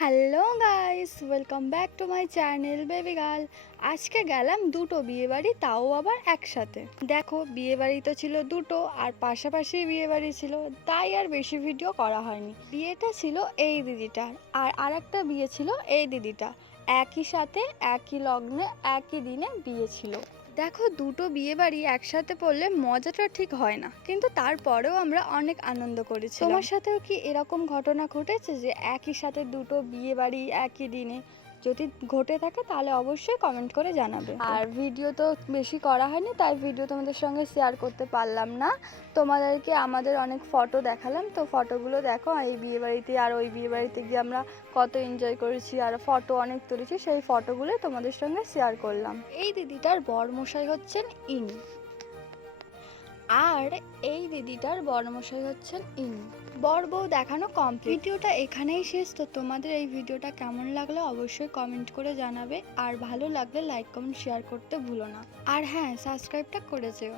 Hello guys, welcome back to my channel baby girl. আজকে গেলাম দুটো বিয়েবাড়ি, তাও আবার একসাথে। দেখো, বিয়েবাড়ি তো ছিল দুটো আর পাশাপাশি বিয়েবাড়ি ছিল, তাই আর বেশি ভিডিও করা হয়নি। বিয়েটা ছিল এই দিদিটার আর আরেকটা বিয়ে ছিল এই দিদিটা। একই সাথে একই লগ্নে একই দিনে বিয়ে ছিল। দেখো, দুটো বিয়ে বাড়ি একসাথে পড়লে মজাটা ঠিক হয় না, কিন্তু তারপরেও আমরা অনেক আনন্দ করেছি। তোমার সাথেও কি এরকম ঘটনা ঘটেছে যে একই সাথে দুটো বিয়ে বাড়ি একই দিনে? যদি ঘটে থাকে তাহলে অবশ্যই কমেন্ট করে জানাবে। আর ভিডিও তো বেশি করা হয়নি, তাই ভিডিও তোমাদের সঙ্গে শেয়ার করতে পারলাম না। তোমাদেরকে আমাদের অনেক ফটো দেখালাম, তো ফটোগুলো দেখো। এই বিয়ে বাড়িতে আর ওই বিয়ে বাড়িতে গিয়ে আমরা কত এনজয় করেছি আর ফটো অনেক তুলেছি, সেই ফটোগুলো তোমাদের সঙ্গে শেয়ার করলাম। এই দিদিটার বরমশাই হচ্ছেন ইনি, আর এই দিদিটার বরমশাই হচ্ছেন ইনি। বর বউ দেখানো কমপ্লিট। ভিডিওটা এখানেই শেষ। তো তোমাদের এই ভিডিওটা কেমন লাগলো অবশ্যই কমেন্ট করে জানাবে, আর ভালো লাগলে লাইক কমেন্ট শেয়ার করতে ভুলো না। আর হ্যাঁ, সাবস্ক্রাইবটা করে যেও।